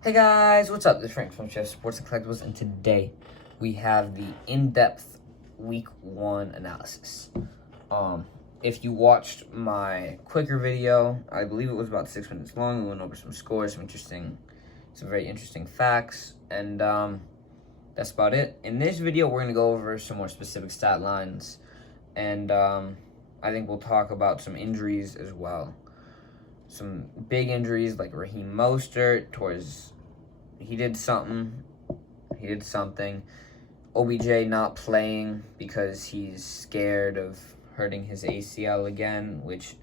Hey guys, what's up? This is Frank from Sports and Collectibles, and today we have the in-depth Week 1 analysis. If you watched my quicker video, I believe it was about 6 minutes long. We went over some scores, some very interesting facts, and that's about it. In this video, we're gonna go over some more specific stat lines, and I think we'll talk about some injuries as well. Some big injuries like Raheem Mostert he did something. OBJ not playing because he's scared of hurting his ACL again, which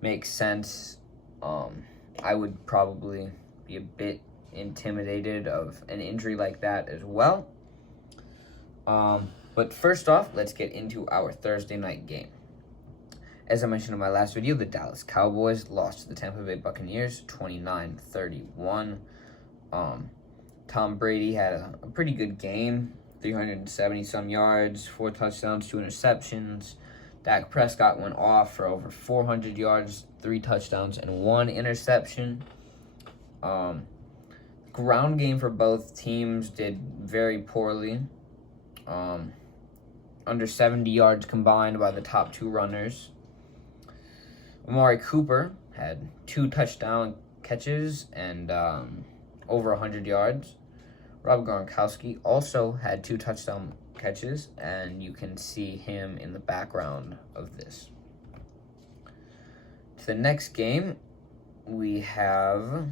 makes sense. I would probably be a bit intimidated of an injury like that as well. But first off, let's get into our Thursday night game. As I mentioned in my last video, the Dallas Cowboys lost to the Tampa Bay Buccaneers 29-31. Tom Brady had a pretty good game, 370-some yards, 4 touchdowns, 2 interceptions. Dak Prescott went off for over 400 yards, 3 touchdowns, and 1 interception. Ground game for both teams did very poorly. Under 70 yards combined by the top 2 runners. Amari Cooper had 2 touchdown catches and over 100 yards. Rob Gronkowski also had 2 touchdown catches, and you can see him in the background of this. To the next game, we have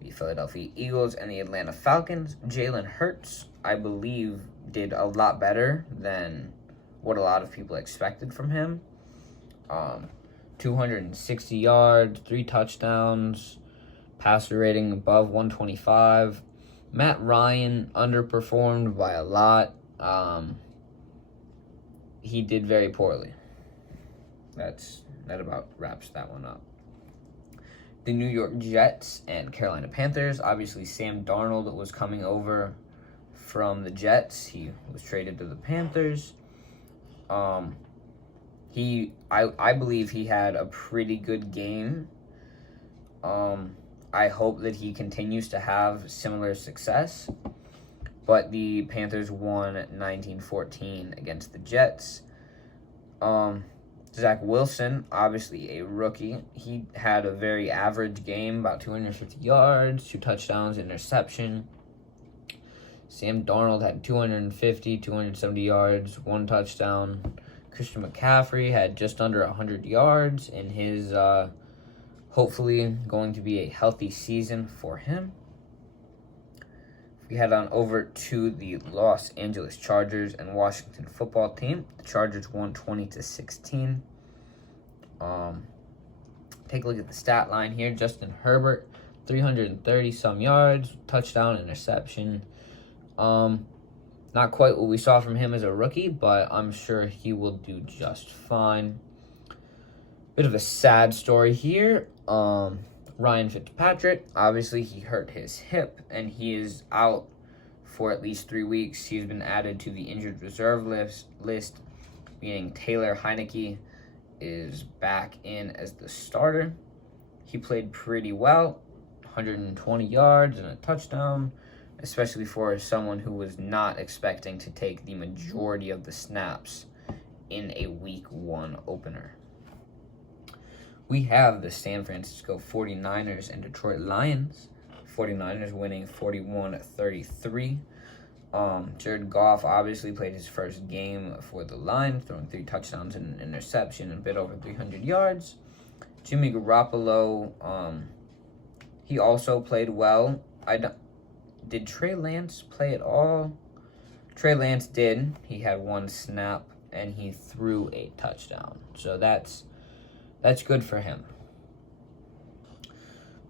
the Philadelphia Eagles and the Atlanta Falcons. Jalen Hurts, I believe, did a lot better than what a lot of people expected from him. 260 yards, 3 touchdowns, passer rating above 125. Matt Ryan underperformed by a lot. He did very poorly. That about wraps that one up. The New York Jets and Carolina Panthers. Obviously, Sam Darnold was coming over from the Jets. He was traded to the Panthers. I believe he had a pretty good game. I hope that he continues to have similar success. But the Panthers won 19-14 against the Jets. Zach Wilson, obviously a rookie. He had a very average game, about 250 yards, 2 touchdowns, interception. Sam Darnold had 270 yards, 1 touchdown. Christian McCaffrey had just under 100 yards in his hopefully going to be a healthy season for him. We head on over to the Los Angeles Chargers and Washington football team. The Chargers won 20-16. Take a look at the stat line here. Justin Herbert, 330-some yards, touchdown, interception. Not quite what we saw from him as a rookie, but I'm sure he will do just fine. Bit of a sad story here. Ryan Fitzpatrick, obviously he hurt his hip and he is out for at least 3 weeks. He's been added to the injured reserve list, meaning Taylor Heineke is back in as the starter. He played pretty well, 120 yards and a touchdown, especially for someone who was not expecting to take the majority of the snaps in a Week 1 opener. We have the San Francisco 49ers and Detroit Lions. 49ers winning 41-33. Jared Goff obviously played his first game for the Lions, throwing 3 touchdowns and an interception and a bit over 300 yards. Jimmy Garoppolo, he also played well. Did Trey Lance play at all? Trey Lance did. He had 1 snap and he threw a touchdown. So that's good for him.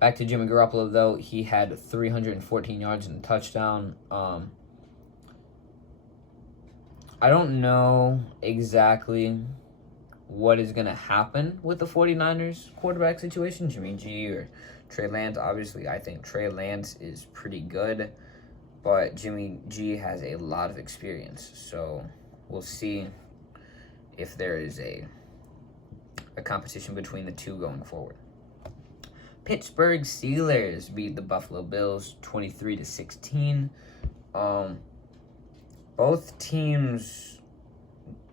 Back to Jimmy Garoppolo, though. He had 314 yards and a touchdown. I don't know exactly what is going to happen with the 49ers quarterback situation, Jimmy G or Trey Lance. Obviously, I think Trey Lance is pretty good, but Jimmy G has a lot of experience. So we'll see if there is a competition between the two going forward. Pittsburgh Steelers beat the Buffalo Bills 23-16. Both teams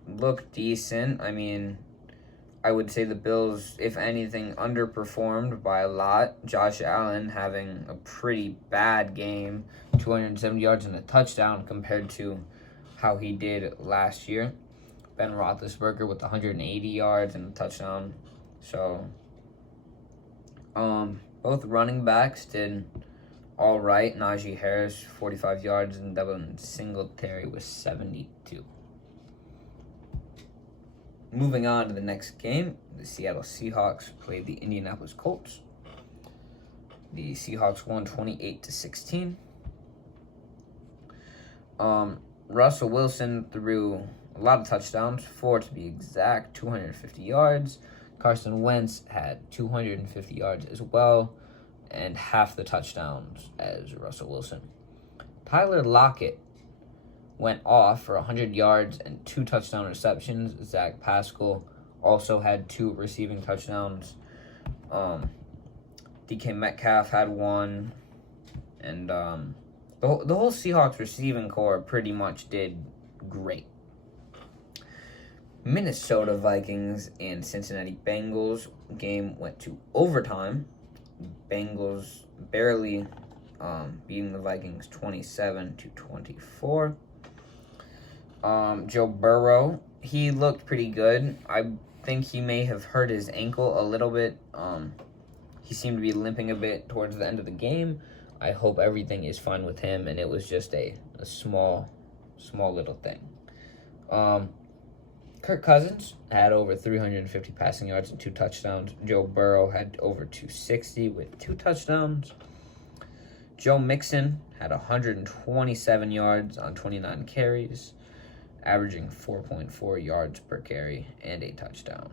look decent. I mean, I would say the Bills, if anything, underperformed by a lot. Josh Allen having a pretty bad game, 270 yards and a touchdown compared to how he did last year. Ben Roethlisberger with 180 yards and a touchdown. So, both running backs did all right. Najee Harris, 45 yards, and Devin Singletary was 72. Moving on to the next game, the Seattle Seahawks played the Indianapolis Colts. The Seahawks won 28-16. Russell Wilson threw a lot of touchdowns, 4 to be exact, 250 yards. Carson Wentz had 250 yards as well, and half the touchdowns as Russell Wilson. Tyler Lockett went off for 100 yards and 2 touchdown receptions. Zach Pascal also had 2 receiving touchdowns. DK Metcalf had 1. And the whole Seahawks receiving core pretty much did great. Minnesota Vikings and Cincinnati Bengals game went to overtime. Bengals barely beating the Vikings 27-24. Joe Burrow, he looked pretty good. I think he may have hurt his ankle a little bit. He seemed to be limping a bit towards the end of the game. I hope everything is fine with him, and it was just a small little thing. Kirk Cousins had over 350 passing yards and 2 touchdowns. Joe Burrow had over 260 with 2 touchdowns. Joe Mixon had 127 yards on 29 carries, averaging 4.4 yards per carry and a touchdown.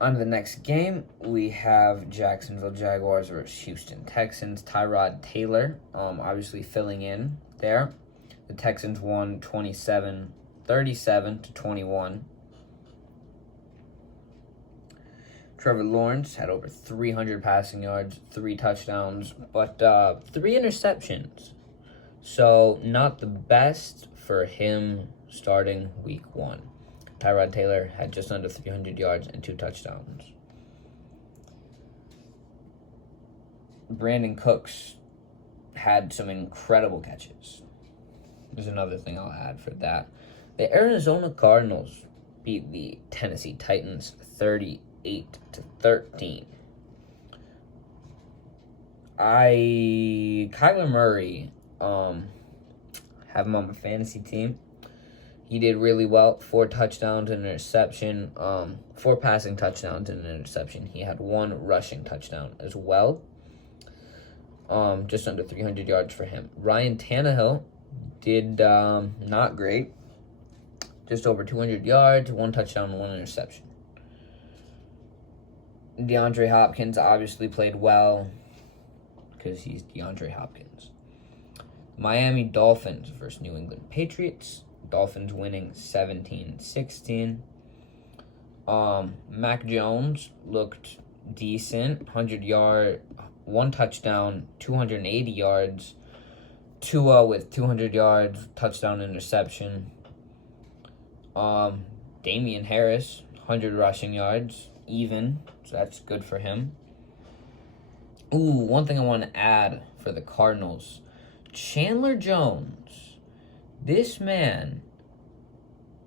On to the next game, we have Jacksonville Jaguars versus Houston Texans. Tyrod Taylor, obviously filling in there. The Texans won 37-21. Trevor Lawrence had over 300 passing yards, 3 touchdowns, but 3 interceptions. So not the best for him starting week 1. Tyrod Taylor had just under 300 yards and 2 touchdowns. Brandon Cooks had some incredible catches. There's another thing I'll add for that. The Arizona Cardinals beat the Tennessee Titans 38-13. Kyler Murray, have him on my fantasy team. He did really well. 4 touchdowns and an interception. 4 passing touchdowns and an interception. He had 1 rushing touchdown as well. Just under 300 yards for him. Ryan Tannehill did not great. Just over 200 yards, 1 touchdown, 1 interception. DeAndre Hopkins obviously played well because he's DeAndre Hopkins. Miami Dolphins versus New England Patriots. Dolphins winning 17-16. Mac Jones looked decent. 1 touchdown, 280 yards. Tua with 200 yards, touchdown, interception. Damian Harris, 100 rushing yards, even. So that's good for him. Ooh, one thing I want to add for the Cardinals. Chandler Jones. This man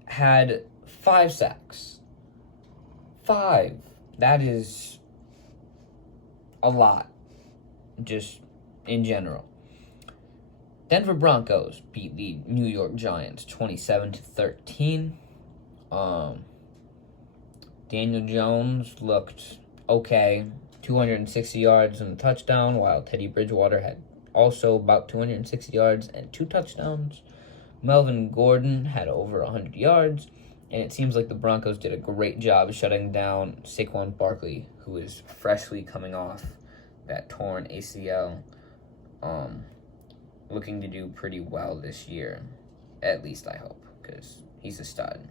had 5 sacks. 5. That is a lot, just in general. Denver Broncos beat the New York Giants 27-13. Daniel Jones looked okay, 260 yards and a touchdown, while Teddy Bridgewater had also about 260 yards and 2 touchdowns. Melvin Gordon had over 100 yards, and it seems like the Broncos did a great job shutting down Saquon Barkley, who is freshly coming off that torn ACL, looking to do pretty well this year. At least I hope, because he's a stud.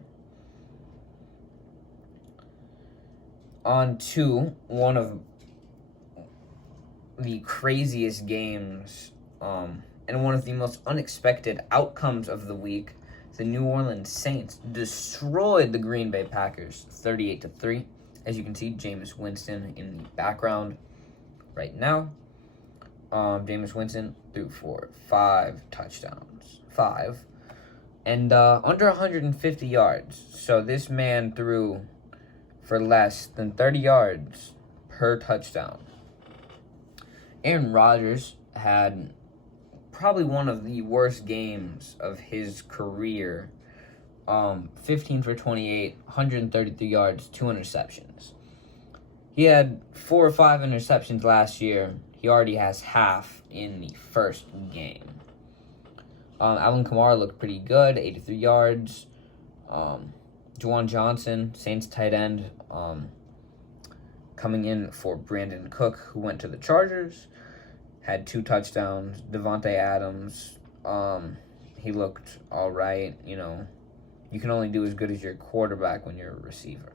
On to one of the craziest games and one of the most unexpected outcomes of the week. The New Orleans Saints destroyed the Green Bay Packers 38-3. As you can see, Jameis Winston in the background right now. Jameis Winston threw for 5 touchdowns. 5. And under 150 yards. So this man threw for less than 30 yards per touchdown. Aaron Rodgers had probably one of the worst games of his career. 15 for 28, 133 yards, 2 interceptions. He had 4 or 5 interceptions last year. He already has half in the first game. Alvin Kamara looked pretty good, 83 yards. Juwan Johnson, Saints tight end, coming in for Brandon Cook, who went to the Chargers, had 2 touchdowns. Devontae Adams, he looked all right. You know, you can only do as good as your quarterback when you're a receiver.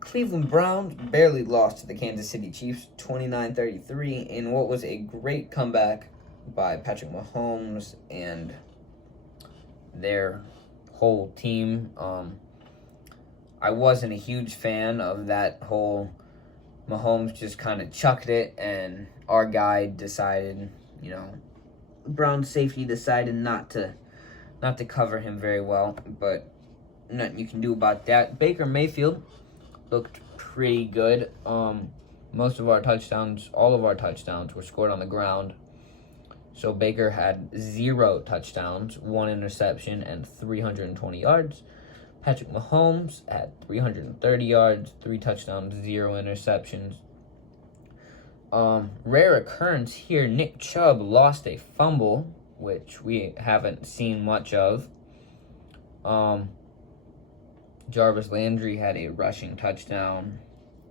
Cleveland Browns barely lost to the Kansas City Chiefs 29-33 in what was a great comeback by Patrick Mahomes and their whole team. I wasn't a huge fan of that whole Mahomes just kind of chucked it, and our guy decided, Brown's safety decided not to cover him very well, but nothing you can do about that. Baker Mayfield looked pretty good. Most of our touchdowns, all of our touchdowns were scored on the ground. So Baker had 0 touchdowns, 1 interception, and 320 yards. Patrick Mahomes had 330 yards, 3 touchdowns, 0 interceptions. Rare occurrence here, Nick Chubb lost a fumble, which we haven't seen much of. Jarvis Landry had a rushing touchdown,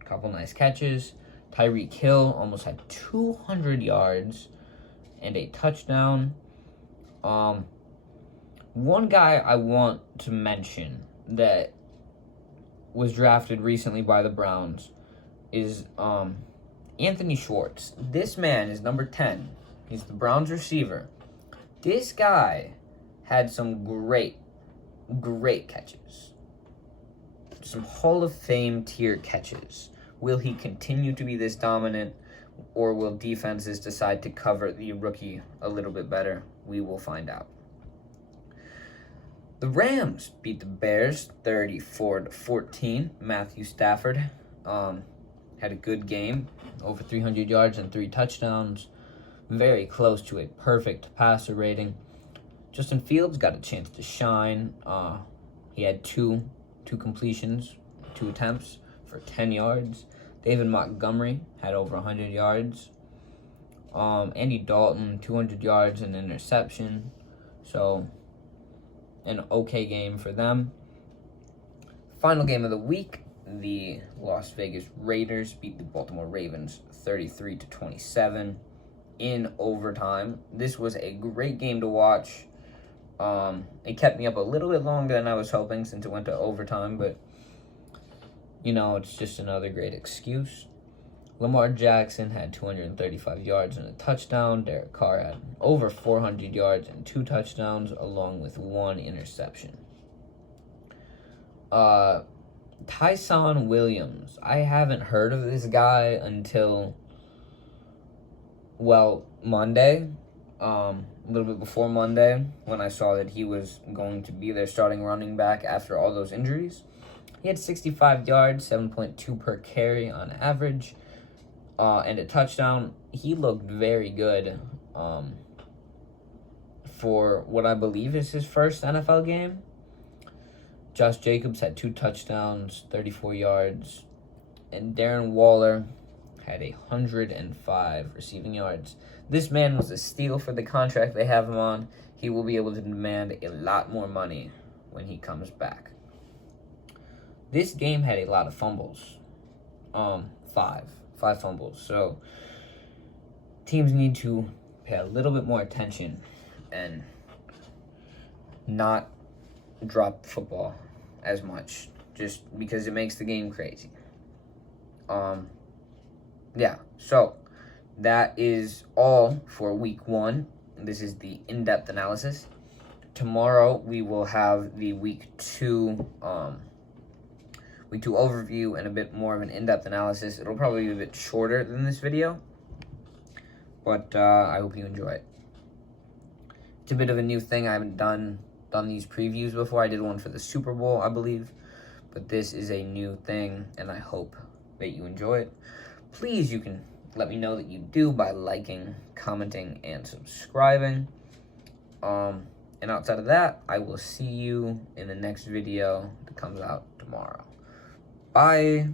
a couple nice catches. Tyreek Hill almost had 200 yards and a touchdown. One guy I want to mention that was drafted recently by the Browns is Anthony Schwartz. This man is number 10. He's the Browns receiver. This guy had some great catches. Some Hall of Fame tier catches. Will he continue to be this dominant, or will defenses decide to cover the rookie a little bit better? We will find out. The Rams beat the Bears 34-14. Matthew Stafford had a good game, over 300 yards and 3 touchdowns. Very close to a perfect passer rating. Justin Fields got a chance to shine. He had two completions, 2 attempts for 10 yards. David Montgomery had over 100 yards. Andy Dalton, 200 yards and an interception. So, an okay game for them. Final game of the week, the Las Vegas Raiders beat the Baltimore Ravens 33-27 in overtime. This was a great game to watch. It kept me up a little bit longer than I was hoping since it went to overtime, but it's just another great excuse. Lamar Jackson had 235 yards and a touchdown. Derek Carr had over 400 yards and 2 touchdowns, along with 1 interception. Tyson Williams. I haven't heard of this guy until, Monday. A little bit before Monday, when I saw that he was going to be their starting running back after all those injuries. He had 65 yards, 7.2 per carry on average, and a touchdown. He looked very good for what I believe is his first NFL game. Josh Jacobs had 2 touchdowns, 34 yards, and Darren Waller had 105 receiving yards. This man was a steal for the contract they have him on. He will be able to demand a lot more money when he comes back. This game had a lot of fumbles. 5 fumbles. So teams need to pay a little bit more attention and not drop the football as much. just because it makes the game crazy. Yeah, so that is all for week 1. This is the in-depth analysis. Tomorrow we will have the week 2 overview and a bit more of an in-depth analysis. It'll probably be a bit shorter than this video, but I hope you enjoy it. It's a bit of a new thing. I haven't done these previews before. I did one for the Super Bowl, I believe, but this is a new thing, and I hope that you enjoy it. Please, you can let me know that you do by liking, commenting, and subscribing. And outside of that, I will see you in the next video that comes out tomorrow. Bye.